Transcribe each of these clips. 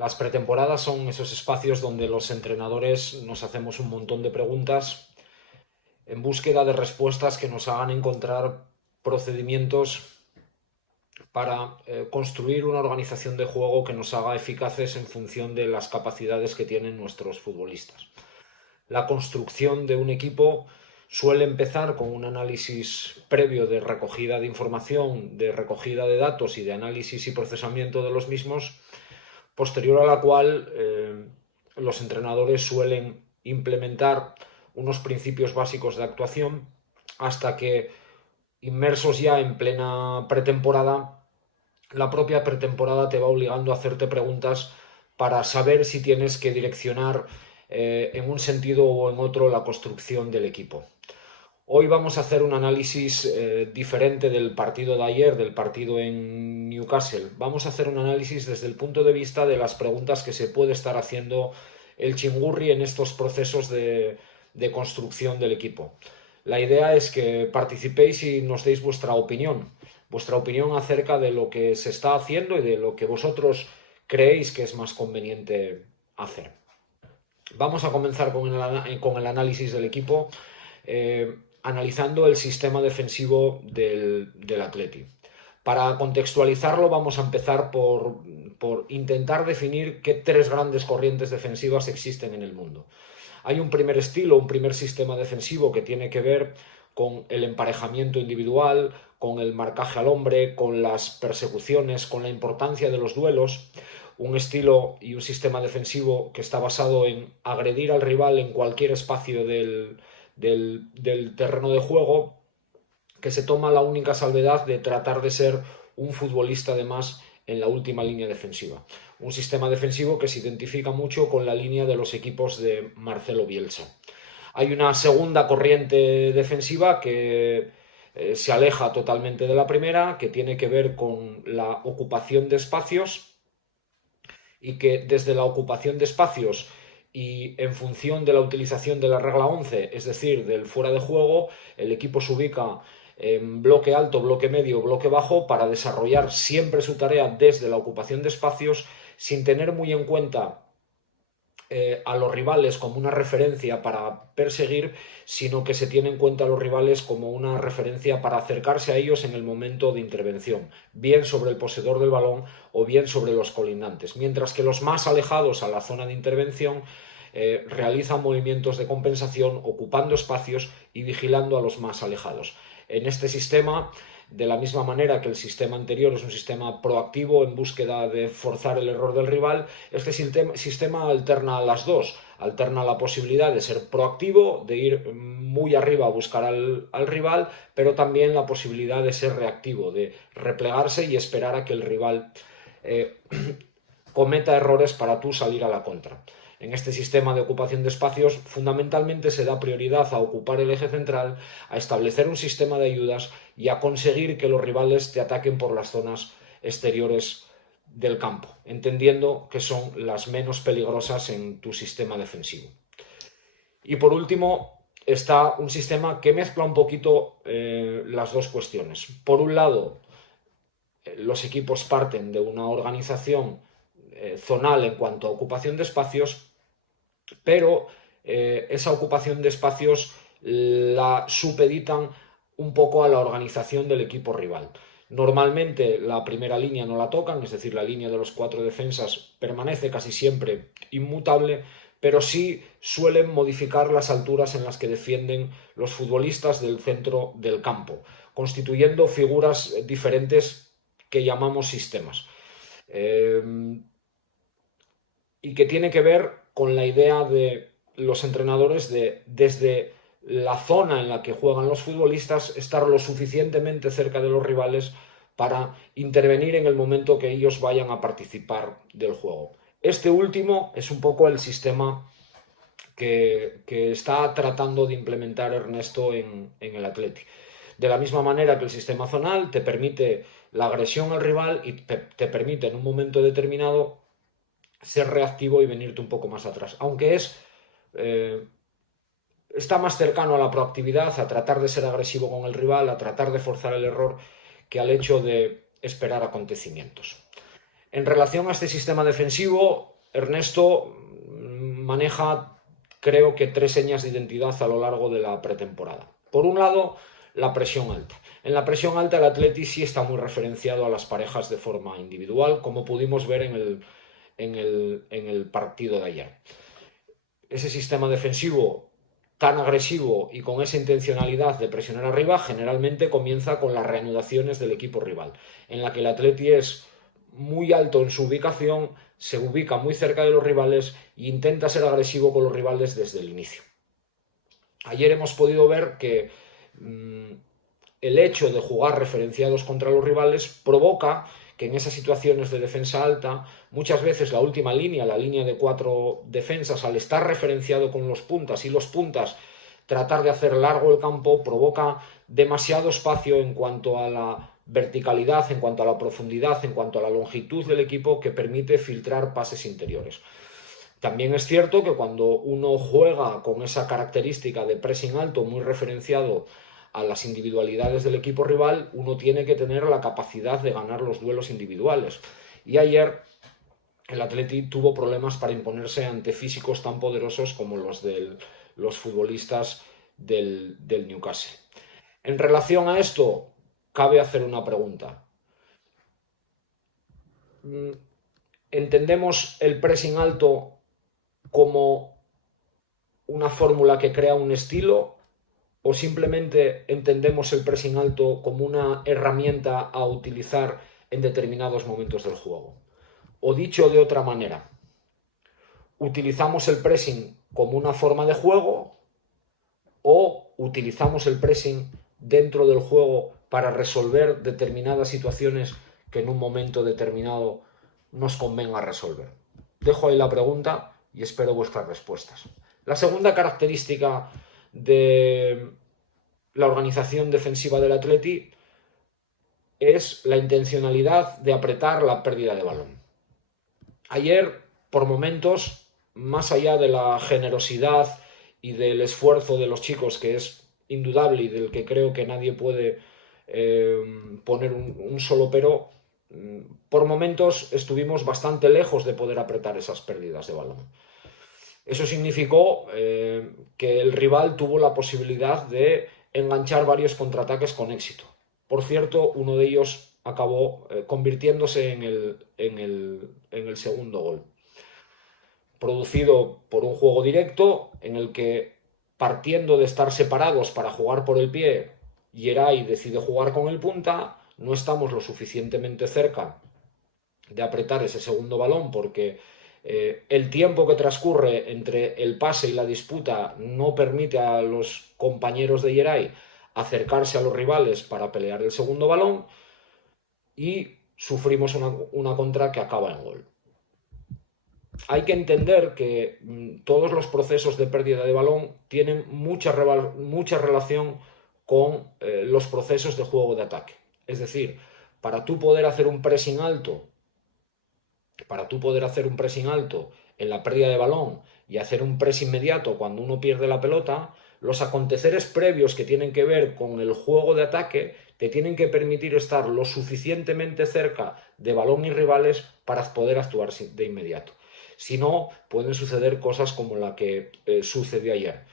Las pretemporadas son esos espacios donde los entrenadores nos hacemos un montón de preguntas en búsqueda de respuestas que nos hagan encontrar procedimientos para construir una organización de juego que nos haga eficaces en función de las capacidades que tienen nuestros futbolistas. La construcción de un equipo suele empezar con un análisis previo de recogida de información, de recogida de datos y de análisis y procesamiento de los mismos, posterior a la cual los entrenadores suelen implementar unos principios básicos de actuación hasta que, inmersos ya en plena pretemporada, la propia pretemporada te va obligando a hacerte preguntas para saber si tienes que direccionar en un sentido o en otro la construcción del equipo. Hoy vamos a hacer un análisis diferente del partido de ayer, del partido en Newcastle. Vamos a hacer un análisis desde el punto de vista de las preguntas que se puede estar haciendo el Chingurri en estos procesos de construcción del equipo. La idea es que participéis y nos deis vuestra opinión acerca de lo que se está haciendo y de lo que vosotros creéis que es más conveniente hacer. Vamos a comenzar con el análisis del equipo, analizando el sistema defensivo del Atleti. Para contextualizarlo vamos a empezar por intentar definir qué tres grandes corrientes defensivas existen en el mundo. Hay un primer estilo, un primer sistema defensivo que tiene que ver con el emparejamiento individual, con el marcaje al hombre, con las persecuciones, con la importancia de los duelos. Un estilo y un sistema defensivo que está basado en agredir al rival en cualquier espacio del terreno de juego, que se toma la única salvedad de tratar de ser un futbolista de más en la última línea defensiva. Un sistema defensivo que se identifica mucho con la línea de los equipos de Marcelo Bielsa. Hay una segunda corriente defensiva que se aleja totalmente de la primera, que tiene que ver con la ocupación de espacios y que desde la ocupación de espacios y en función de la utilización de la regla 11, es decir, del fuera de juego, el equipo se ubica en bloque alto, bloque medio, bloque bajo para desarrollar siempre su tarea desde la ocupación de espacios sin tener muy en cuenta a los rivales como una referencia para perseguir, sino que se tiene en cuenta a los rivales como una referencia para acercarse a ellos en el momento de intervención, bien sobre el poseedor del balón o bien sobre los colindantes, mientras que los más alejados a la zona de intervención realizan movimientos de compensación ocupando espacios y vigilando a los más alejados. En este sistema, de la misma manera que el sistema anterior es un sistema proactivo en búsqueda de forzar el error del rival, este sistema alterna a las dos. Alterna la posibilidad de ser proactivo, de ir muy arriba a buscar al rival, pero también la posibilidad de ser reactivo, de replegarse y esperar a que el rival cometa errores para tú salir a la contra. En este sistema de ocupación de espacios, fundamentalmente se da prioridad a ocupar el eje central, a establecer un sistema de ayudas y a conseguir que los rivales te ataquen por las zonas exteriores del campo, entendiendo que son las menos peligrosas en tu sistema defensivo. Y por último, está un sistema que mezcla un poquito las dos cuestiones. Por un lado, los equipos parten de una organización zonal en cuanto a ocupación de espacios, pero esa ocupación de espacios la supeditan un poco a la organización del equipo rival. Normalmente la primera línea no la tocan, es decir, la línea de los cuatro defensas permanece casi siempre inmutable, pero sí suelen modificar las alturas en las que defienden los futbolistas del centro del campo, constituyendo figuras diferentes que llamamos sistemas. Y que tiene que ver con la idea de los entrenadores de, desde la zona en la que juegan los futbolistas, estar lo suficientemente cerca de los rivales para intervenir en el momento que ellos vayan a participar del juego. Este último es un poco el sistema que está tratando de implementar Ernesto en el Atleti. De la misma manera que el sistema zonal te permite la agresión al rival y te permite en un momento determinado ser reactivo y venirte un poco más atrás. Aunque está más cercano a la proactividad, a tratar de ser agresivo con el rival, a tratar de forzar el error, que al hecho de esperar acontecimientos. En relación a este sistema defensivo, Ernesto maneja, creo que, 3 señas de identidad a lo largo de la pretemporada. Por un lado, la presión alta. En la presión alta el Atleti sí está muy referenciado a las parejas de forma individual, como pudimos ver en el partido de ayer. Ese sistema defensivo tan agresivo y con esa intencionalidad de presionar arriba generalmente comienza con las reanudaciones del equipo rival, en la que el Atleti es muy alto en su ubicación, se ubica muy cerca de los rivales e intenta ser agresivo con los rivales desde el inicio. Ayer hemos podido ver que el hecho de jugar referenciados contra los rivales provoca que en esas situaciones de defensa alta, muchas veces la última línea, la línea de 4 defensas, al estar referenciado con los puntas y los puntas tratar de hacer largo el campo, provoca demasiado espacio en cuanto a la verticalidad, en cuanto a la profundidad, en cuanto a la longitud del equipo, que permite filtrar pases interiores. También es cierto que cuando uno juega con esa característica de pressing alto muy referenciado a las individualidades del equipo rival, uno tiene que tener la capacidad de ganar los duelos individuales. Y ayer el Atleti tuvo problemas para imponerse ante físicos tan poderosos como los de los futbolistas del Newcastle. En relación a esto, cabe hacer una pregunta. ¿Entendemos el pressing alto como una fórmula que crea un estilo, o simplemente entendemos el pressing alto como una herramienta a utilizar en determinados momentos del juego? O dicho de otra manera, ¿utilizamos el pressing como una forma de juego o utilizamos el pressing dentro del juego para resolver determinadas situaciones que en un momento determinado nos convenga resolver? Dejo ahí la pregunta y espero vuestras respuestas. La segunda característica de la organización defensiva del Atleti es la intencionalidad de apretar la pérdida de balón. Ayer, por momentos, más allá de la generosidad y del esfuerzo de los chicos, que es indudable y del que creo que nadie puede poner un solo pero, por momentos estuvimos bastante lejos de poder apretar esas pérdidas de balón. Eso significó que el rival tuvo la posibilidad de enganchar varios contraataques con éxito. Por cierto, uno de ellos acabó convirtiéndose en el segundo gol, producido por un juego directo en el que, partiendo de estar separados para jugar por el pie, Yeray decide jugar con el punta. No estamos lo suficientemente cerca de apretar ese segundo balón porque el tiempo que transcurre entre el pase y la disputa no permite a los compañeros de Yeray acercarse a los rivales para pelear el segundo balón y sufrimos una contra que acaba en gol. Hay que entender que todos los procesos de pérdida de balón tienen mucha relación con los procesos de juego de ataque. Es decir, para tú poder hacer un pressing alto, en la pérdida de balón y hacer un press inmediato cuando uno pierde la pelota, los aconteceres previos que tienen que ver con el juego de ataque te tienen que permitir estar lo suficientemente cerca de balón y rivales para poder actuar de inmediato. Si no, pueden suceder cosas como la que sucedió ayer.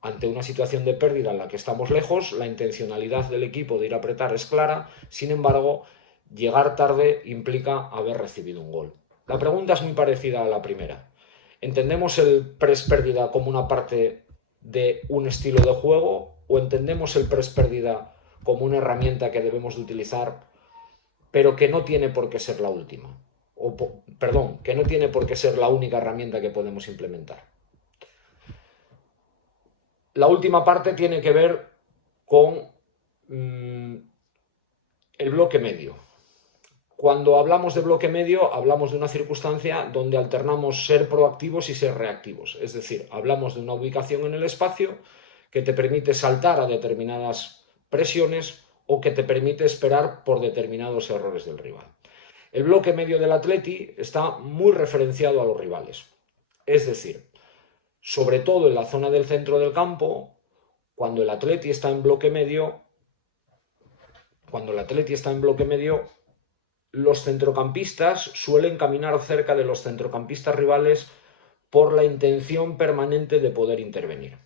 Ante una situación de pérdida en la que estamos lejos, la intencionalidad del equipo de ir a apretar es clara, sin embargo, llegar tarde implica haber recibido un gol. La pregunta es muy parecida a la primera. ¿Entendemos el press pérdida como una parte de un estilo de juego o entendemos el press pérdida como una herramienta que debemos de utilizar, pero que no tiene por qué ser la última? Que no tiene por qué ser la única herramienta que podemos implementar. La última parte tiene que ver con el bloque medio. Cuando hablamos de bloque medio, hablamos de una circunstancia donde alternamos ser proactivos y ser reactivos. Es decir, hablamos de una ubicación en el espacio que te permite saltar a determinadas presiones o que te permite esperar por determinados errores del rival. El bloque medio del Atleti está muy referenciado a los rivales. Es decir, sobre todo en la zona del centro del campo, cuando el Atleti está en bloque medio, los centrocampistas suelen caminar cerca de los centrocampistas rivales por la intención permanente de poder intervenir.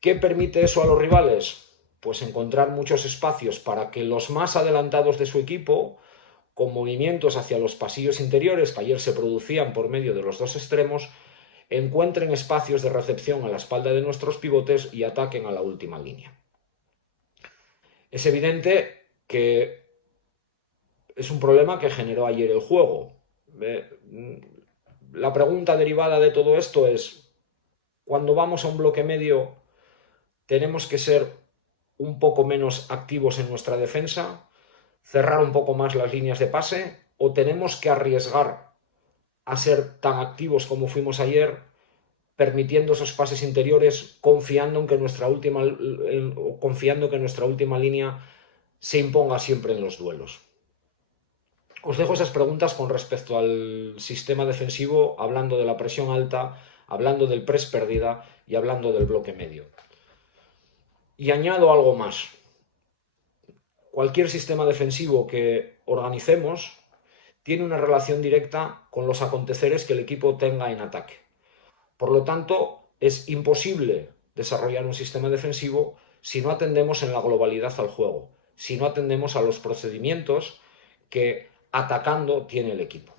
¿Qué permite eso a los rivales? Pues encontrar muchos espacios para que los más adelantados de su equipo, con movimientos hacia los pasillos interiores que ayer se producían por medio de los dos extremos, encuentren espacios de recepción a la espalda de nuestros pivotes y ataquen a la última línea. Es evidente que es un problema que generó ayer el juego. La pregunta derivada de todo esto es, cuando vamos a un bloque medio, ¿tenemos que ser un poco menos activos en nuestra defensa, cerrar un poco más las líneas de pase, o tenemos que arriesgar a ser tan activos como fuimos ayer, permitiendo esos pases interiores, confiando en que nuestra última línea se imponga siempre en los duelos? Os dejo esas preguntas con respecto al sistema defensivo, hablando de la presión alta, hablando del press pérdida y hablando del bloque medio. Y añado algo más. Cualquier sistema defensivo que organicemos tiene una relación directa con los aconteceres que el equipo tenga en ataque. Por lo tanto, es imposible desarrollar un sistema defensivo si no atendemos en la globalidad al juego, si no atendemos a los procedimientos que atacando tiene el equipo.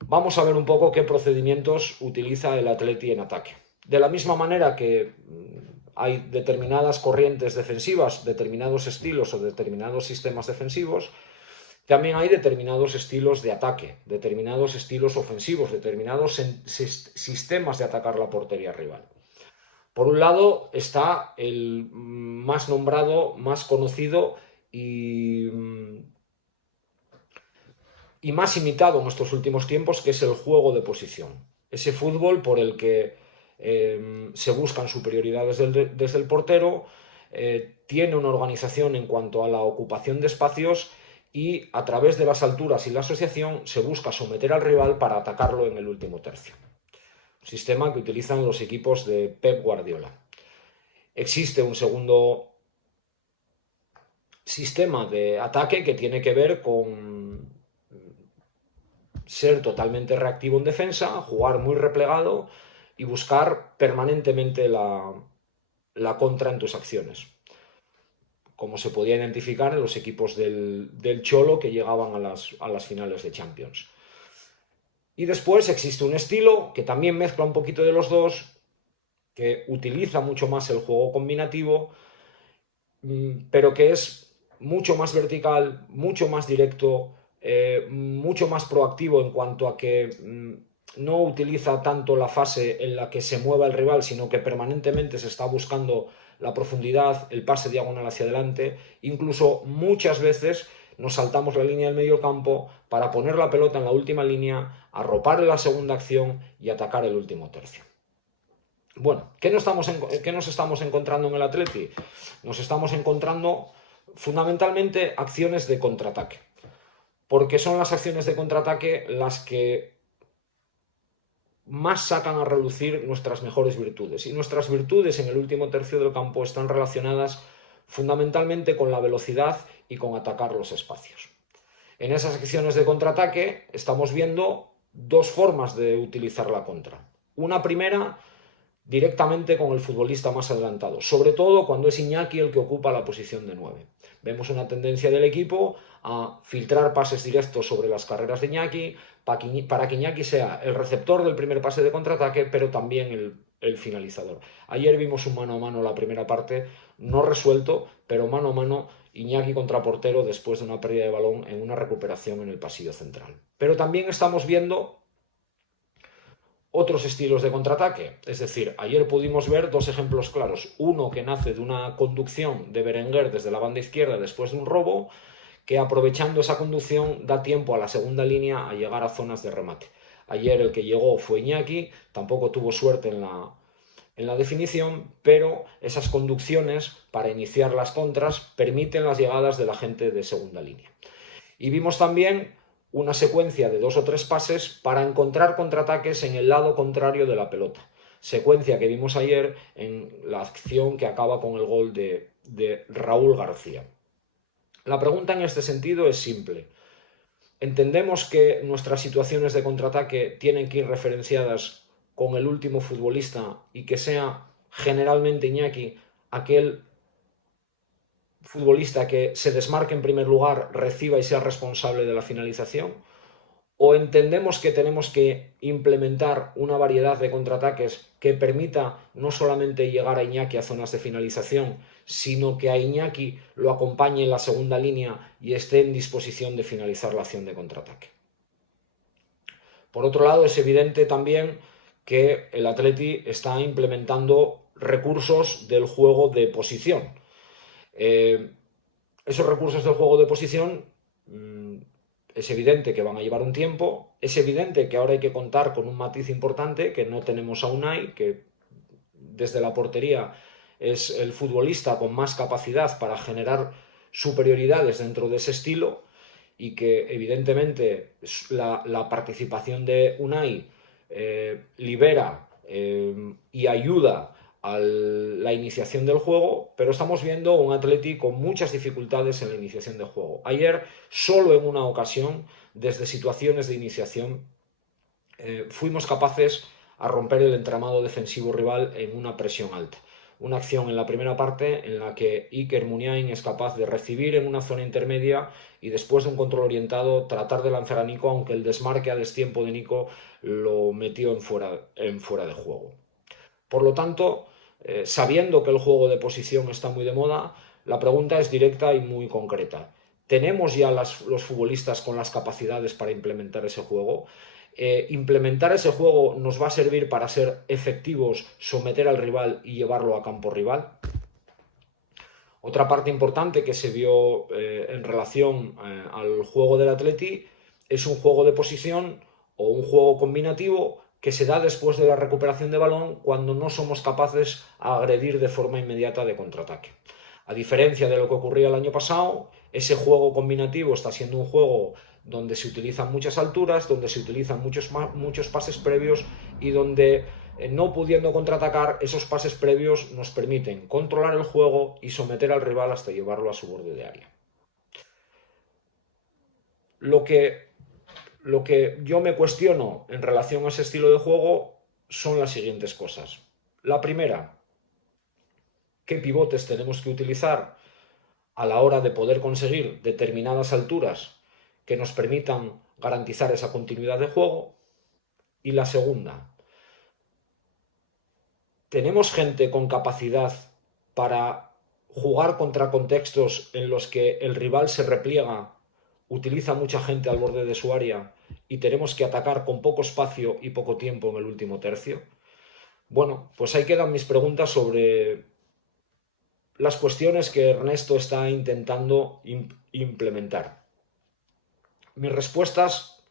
Vamos a ver un poco qué procedimientos utiliza el Atleti en ataque. De la misma manera que hay determinadas corrientes defensivas, determinados estilos o determinados sistemas defensivos, también hay determinados estilos de ataque, determinados estilos ofensivos, determinados sistemas de atacar la portería rival. Por un lado está el más nombrado, más conocido y más imitado en estos últimos tiempos, que es el juego de posición. Ese fútbol por el que se buscan superioridades desde el portero, tiene una organización en cuanto a la ocupación de espacios y a través de las alturas y la asociación se busca someter al rival para atacarlo en el último tercio. Sistema que utilizan los equipos de Pep Guardiola. Existe un segundo sistema de ataque que tiene que ver con ser totalmente reactivo en defensa, jugar muy replegado y buscar permanentemente la contra en tus acciones, como se podía identificar en los equipos del Cholo que llegaban a las finales de Champions. Y después existe un estilo que también mezcla un poquito de los dos, que utiliza mucho más el juego combinativo, pero que es mucho más vertical, mucho más directo, mucho más proactivo en cuanto a que no utiliza tanto la fase en la que se mueva el rival, sino que permanentemente se está buscando la profundidad, el pase diagonal hacia adelante. Incluso muchas veces nos saltamos la línea del medio campo para poner la pelota en la última línea, arropar la segunda acción y atacar el último tercio. Bueno, ¿qué nos estamos encontrando en el Atleti? Nos estamos encontrando fundamentalmente acciones de contraataque, porque son las acciones de contraataque las que más sacan a relucir nuestras mejores virtudes. Y nuestras virtudes en el último tercio del campo están relacionadas fundamentalmente con la velocidad y con atacar los espacios. En esas acciones de contraataque estamos viendo dos formas de utilizar la contra. Una primera, directamente con el futbolista más adelantado, sobre todo cuando es Iñaki el que ocupa la posición de 9. Vemos una tendencia del equipo a filtrar pases directos sobre las carreras de Iñaki para que Iñaki sea el receptor del primer pase de contraataque, pero también el finalizador. Ayer vimos un mano a mano la primera parte, no resuelto, pero mano a mano Iñaki contra portero después de una pérdida de balón en una recuperación en el pasillo central. Pero también estamos viendo otros estilos de contraataque. Es decir, ayer pudimos ver dos ejemplos claros. Uno que nace de una conducción de Berenguer desde la banda izquierda después de un robo, que aprovechando esa conducción da tiempo a la segunda línea a llegar a zonas de remate. Ayer el que llegó fue Iñaki, tampoco tuvo suerte en la definición, pero esas conducciones para iniciar las contras permiten las llegadas de la gente de segunda línea. Y vimos también una secuencia de 2 o 3 pases para encontrar contraataques en el lado contrario de la pelota. Secuencia que vimos ayer en la acción que acaba con el gol de Raúl García. La pregunta en este sentido es simple. ¿Entendemos que nuestras situaciones de contraataque tienen que ir referenciadas con el último futbolista y que sea generalmente Iñaki aquel futbolista que se desmarque en primer lugar, reciba y sea responsable de la finalización? ¿O entendemos que tenemos que implementar una variedad de contraataques que permita no solamente llegar a Iñaki a zonas de finalización, sino que a Iñaki lo acompañe en la segunda línea y esté en disposición de finalizar la acción de contraataque? Por otro lado, es evidente también que el Atleti está implementando recursos del juego de posición. Esos recursos del juego de posición es evidente que van a llevar un tiempo, es evidente que ahora hay que contar con un matiz importante, que no tenemos a Unai, que desde la portería es el futbolista con más capacidad para generar superioridades dentro de ese estilo, y que evidentemente la participación de Unai libera y ayuda a la iniciación del juego, pero estamos viendo un Atleti con muchas dificultades en la iniciación del juego. Ayer, solo en una ocasión, desde situaciones de iniciación, fuimos capaces a romper el entramado defensivo rival en una presión alta. Una acción en la primera parte en la que Iker Muniain es capaz de recibir en una zona intermedia y después de un control orientado tratar de lanzar a Nico, aunque el desmarque a destiempo de Nico lo metió en fuera de juego. Por lo tanto, sabiendo que el juego de posición está muy de moda, la pregunta es directa y muy concreta. ¿Tenemos ya los futbolistas con las capacidades para implementar ese juego? ¿Implementar ese juego nos va a servir para ser efectivos, someter al rival y llevarlo a campo rival? Otra parte importante que se vio en relación al juego del Atleti es un juego de posición o un juego combinativo que se da después de la recuperación de balón cuando no somos capaces de agredir de forma inmediata de contraataque. A diferencia de lo que ocurría el año pasado, ese juego combinativo está siendo un juego donde se utilizan muchas alturas, donde se utilizan muchos pases previos y donde, no pudiendo contraatacar, esos pases previos nos permiten controlar el juego y someter al rival hasta llevarlo a su borde de área. Lo que yo me cuestiono en relación a ese estilo de juego son las siguientes cosas. La primera, ¿qué pivotes tenemos que utilizar a la hora de poder conseguir determinadas alturas que nos permitan garantizar esa continuidad de juego? Y la segunda, ¿tenemos gente con capacidad para jugar contra contextos en los que el rival se repliega, utiliza mucha gente al borde de su área y tenemos que atacar con poco espacio y poco tiempo en el último tercio? Bueno, pues ahí quedan mis preguntas sobre las cuestiones que Ernesto está intentando implementar. Mis respuestas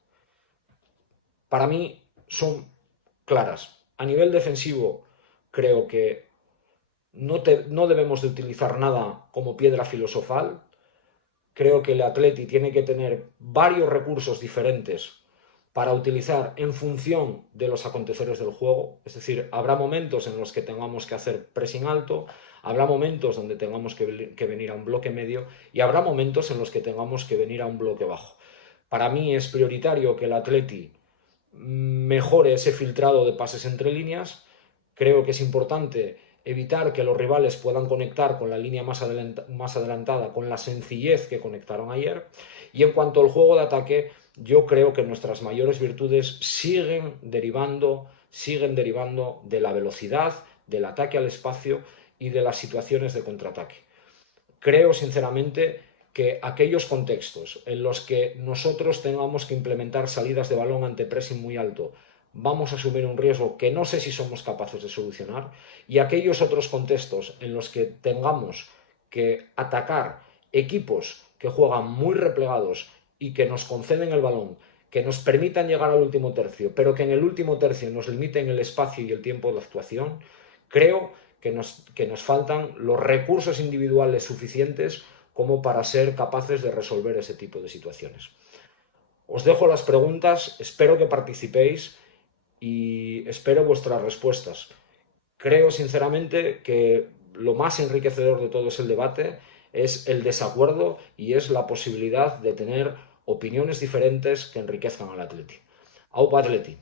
para mí son claras. A nivel defensivo, creo que no debemos de utilizar nada como piedra filosofal. Creo que el Atleti tiene que tener varios recursos diferentes para utilizar en función de los aconteceres del juego. Es decir, habrá momentos en los que tengamos que hacer pressing alto, habrá momentos donde tengamos que venir a un bloque medio y habrá momentos en los que tengamos que venir a un bloque bajo. Para mí es prioritario que el Atleti mejore ese filtrado de pases entre líneas. Creo que es importante evitar que los rivales puedan conectar con la línea más adelantada con la sencillez que conectaron ayer. Y en cuanto al juego de ataque, yo creo que nuestras mayores virtudes siguen derivando de la velocidad, del ataque al espacio y de las situaciones de contraataque. Creo sinceramente que aquellos contextos en los que nosotros tengamos que implementar salidas de balón ante pressing muy alto, vamos a asumir un riesgo que no sé si somos capaces de solucionar, y aquellos otros contextos en los que tengamos que atacar equipos que juegan muy replegados y que nos conceden el balón, que nos permitan llegar al último tercio, pero que en el último tercio nos limiten el espacio y el tiempo de actuación, creo que nos faltan los recursos individuales suficientes como para ser capaces de resolver ese tipo de situaciones. Os dejo las preguntas, espero que participéis y espero vuestras respuestas. Creo sinceramente que lo más enriquecedor de todo es el debate, es el desacuerdo y es la posibilidad de tener opiniones diferentes que enriquezcan al Atleti. Aupa Atleti.